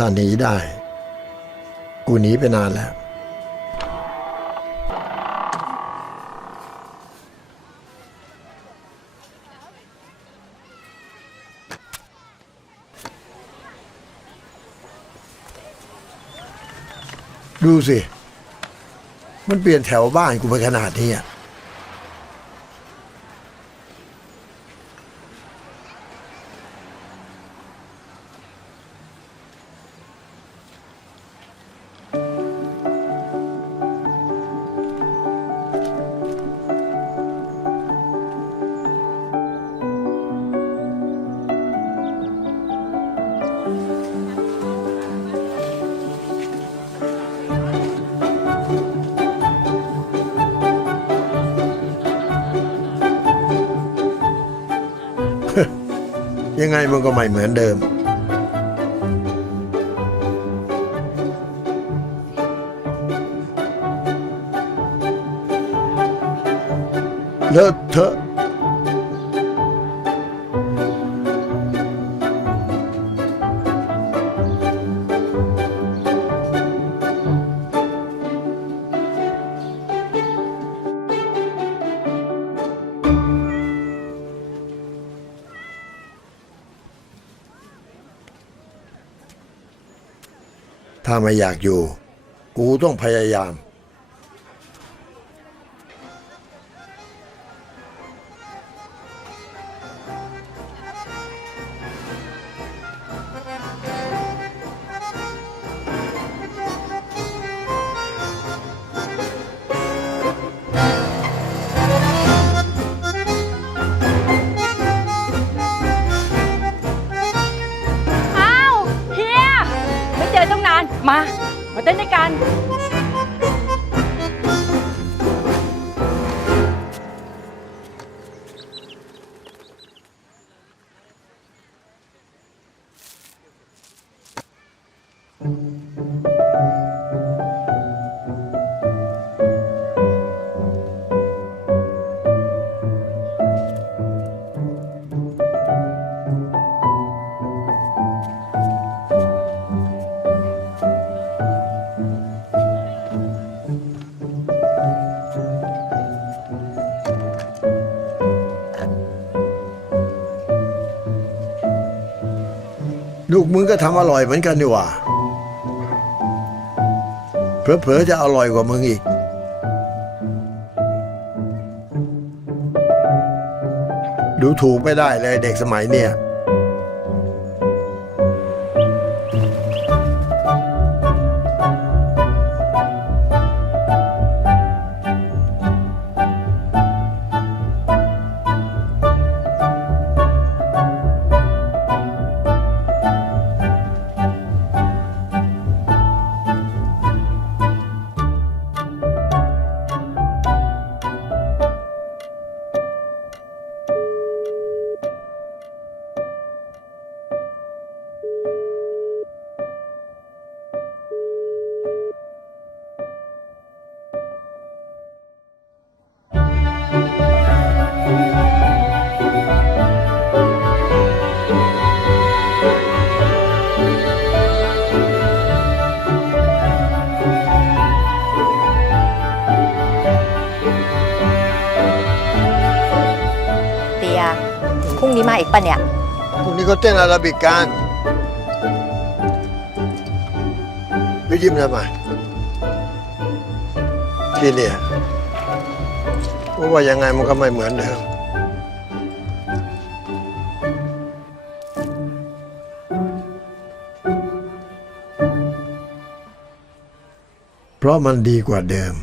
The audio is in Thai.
ถ้าหนีได้ กูหนีไปนานแล้ว ดูสิ มันเปลี่ยนแถวบ้านกูไปขนาดนี้อะ ยังไงมันก็ไม่เหมือนเดิม เลอะเทอะ ถ้าไม่อยากอยู่ กูต้องพยายาม มา มาเต้นด้วยกัน ลูกมึงก็ทำอร่อยเหมือนกันดีกว่าเผลอๆจะอร่อยกว่ามึงอีก ดูถูกไม่ได้เลยเด็กสมัยเนี่ย มาอีกปะเนี่ยพวกนี้เขาเต้นอาราบิกกันไปยิ้มทำไมที่เนี่ยว่ายังไงมันก็ไม่เหมือนเดิมเพราะมันดีกว่าเดิม